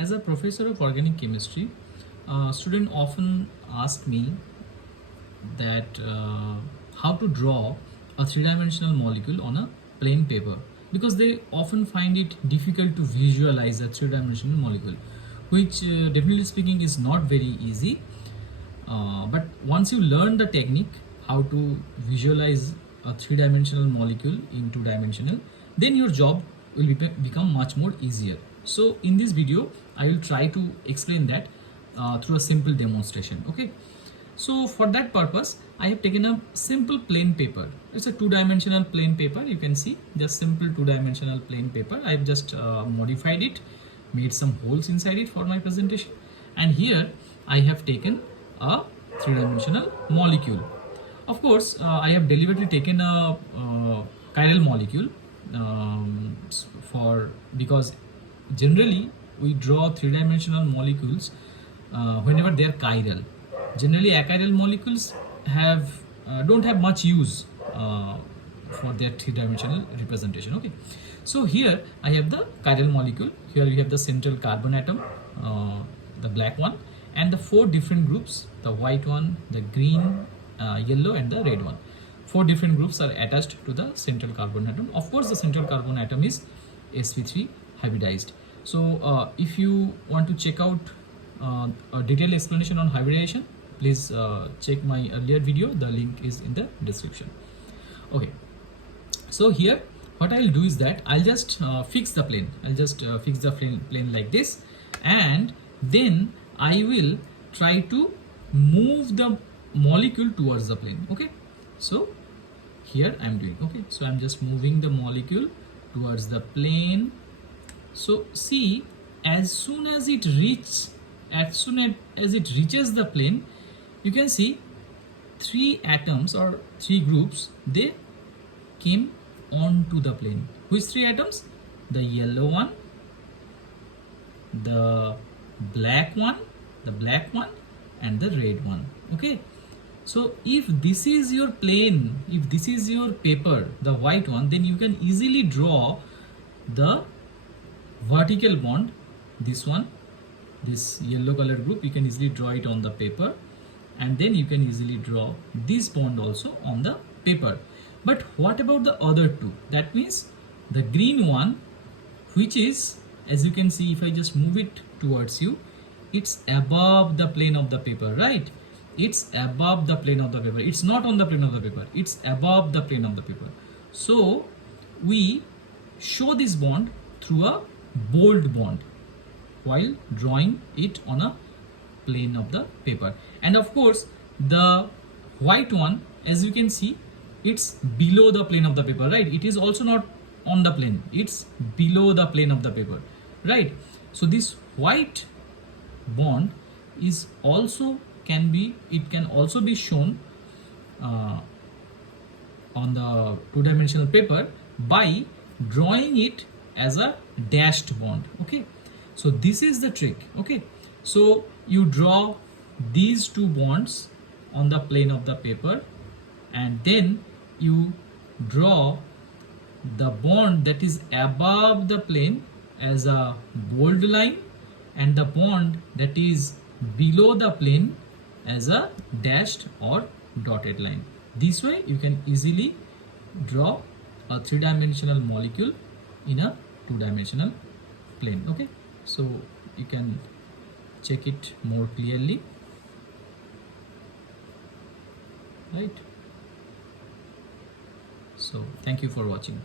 As a professor of organic chemistry, students often ask me that how to draw a three-dimensional molecule on a plain paper, because they often find it difficult to visualize a three-dimensional molecule, which definitely speaking is not very easy. But once you learn the technique how to visualize a three-dimensional molecule in two-dimensional, then your job will become much more easier. So in this video I will try to explain that through a simple demonstration. Okay, so for that purpose I have taken a simple plain paper. It's a two-dimensional plain paper. You can see just simple two-dimensional plain paper. I have just modified it, made some holes inside it for my presentation, and here I have taken a three-dimensional molecule. Of course, I have deliberately taken a chiral molecule because generally we draw three-dimensional molecules whenever they are chiral. Generally, achiral molecules don't have much use for their three-dimensional representation. Okay, so here I have the chiral molecule. Here we have the central carbon atom, the black one, and the four different groups: the white one, the green, yellow, and the red one. Four different groups are attached to the central carbon atom. Of course, the central carbon atom is sp3 hybridized. So if you want to check out a detailed explanation on hybridization, please check my earlier video. The link is in the description. Okay, so here what I'll do is that I'll just fix the plane. I'll just fix the plane like this, and then I will try to move the molecule towards the plane. Okay, so here I'm doing. Okay, so I'm just moving the molecule towards the plane. So see, as soon as it reaches the plane, you can see three atoms or three groups, they came onto the plane. Which three atoms? The yellow one, the black one, and the red one. Okay, so if this is your plane, if this is your paper, the white one, then you can easily draw the vertical bond. This one, this yellow color group, you can easily draw it on the paper, and then you can easily draw this bond also on the paper. But what about the other two? That means the green one, which is, as you can see, if I just move it towards you, it's above the plane of the paper, right? It's above the plane of the paper. It's not on the plane of the paper, it's above the plane of the paper. So we show this bond through a bold bond while drawing it on a plane of the paper. And of course the white one, as you can see, it's below the plane of the paper, right? It is also not on the plane, it's below the plane of the paper, right? So this white bond is also can also be shown on the two-dimensional paper by drawing it as a dashed bond. Okay, so this is the trick. Okay, so you draw these two bonds on the plane of the paper, and then you draw the bond that is above the plane as a bold line, and the bond that is below the plane as a dashed or dotted line. This way you can easily draw a three-dimensional molecule in a two-dimensional plane. Okay, so you can check it more clearly, right? So thank you for watching.